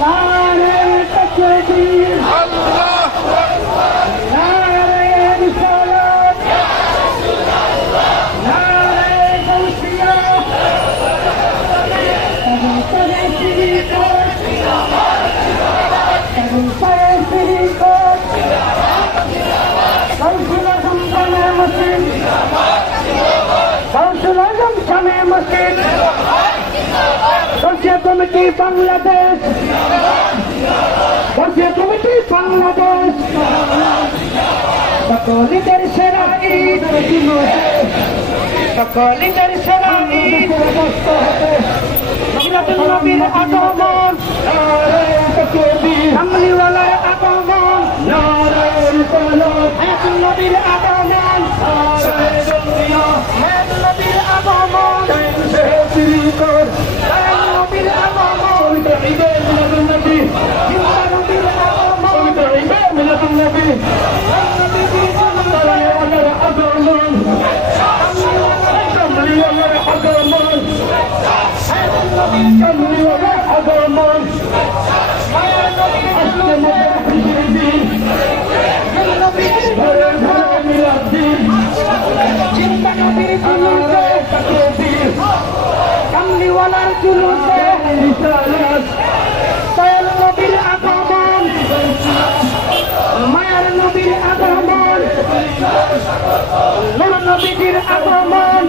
নারে তাকবীর আল্লাহু আকবার নারে রিসালাত নারে গাউসিয়া করে শিরিকত করে শিরিকত গাউসুল আজম জামে মসজিদ গাউসুল আজম জামে মসজিদ social committee Bangladesh social committee Bangladesh সকলের সেরা ঈদ সকলের সেরা ঈদ মিলাদুন নবীর আগমন কামলিওয়ালার আগমন হায়াতুন নবীর আগমন হায়াতুন নবীর আগমন নবীর আগমন মিলাদুন নবী নবীর আগমন মিলাদুন নবী কামলিওয়ালার জুলুসে দয়াল নবীর আগমন মায়ার নবীর আগমন নূর নবীর আগমন